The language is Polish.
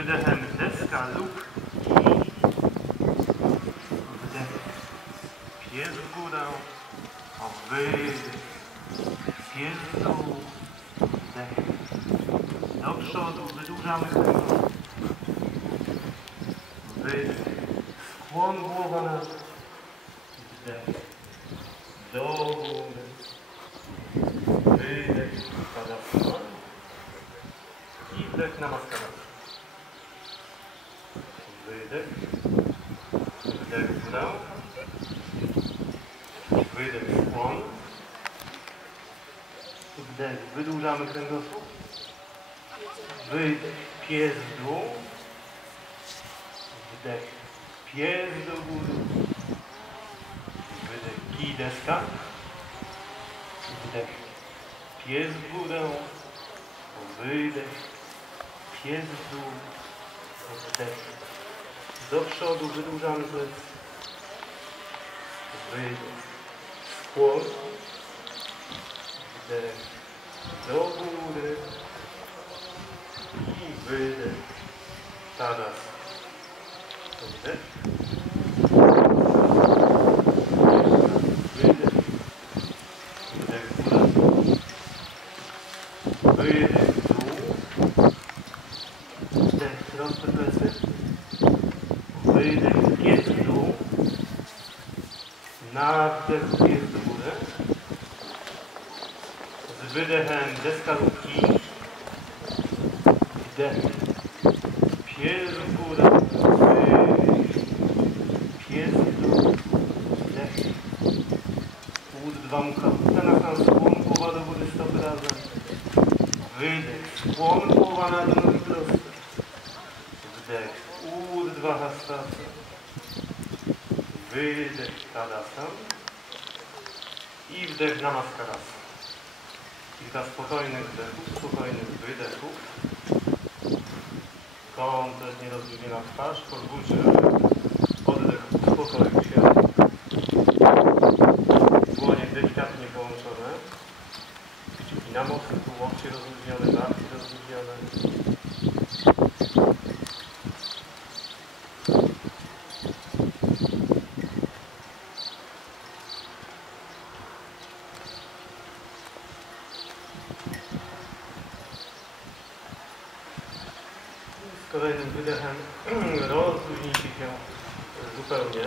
wydechem deska lub wdech. Pies w górę, wydech. Pies w dół, wdech. Do przodu wydłużamy kręgosłup. Wydech. Skłon głowa na dół. Wdech. Do góry. Wydech. Tadasana. I wdech Namaskara. Wydech. Wdech w dół. Wydech skłon. Wdech. Wydłużamy kręgosłup. Wydech. Pies w dół. Wdech. Pies do góry. Wydech. Kij deska. Wdech. Pies w górę. Wydech. Pies w dół. Wdech. Do przodu wydłużamy plecy. Wydech. Skłon. Wdech. Do góry. I wydech. Tadasana. Wdech. Wydech. Wdech w górę. Wydech w dół. Wdech. Proste plecy. Wydech. Pies w dół. Na wdech pies do góry. Z wydechem deska lub kij. Wdech. Pies w górę. Pies w dół. Wdech. Łód dwa mucha. Ten na skłon głowa do góry, stopy razem. Wydech. Skłon głowa na dół, nogi proste. Wdech. Łód dwa hastasa. Wydech Tadasana. I wdech Namaskara. Kilka spokojnych wdechów, spokojnych wydechów. Kompletnie rozluźniona twarz, pozwólcie, oddech uspokoił się. Dłonie delikatnie połączone. Kciuki na mocno, łokcie rozluźnione, barki rozluźnione. Z kolejnym wydechem rozluźnijcie się zupełnie.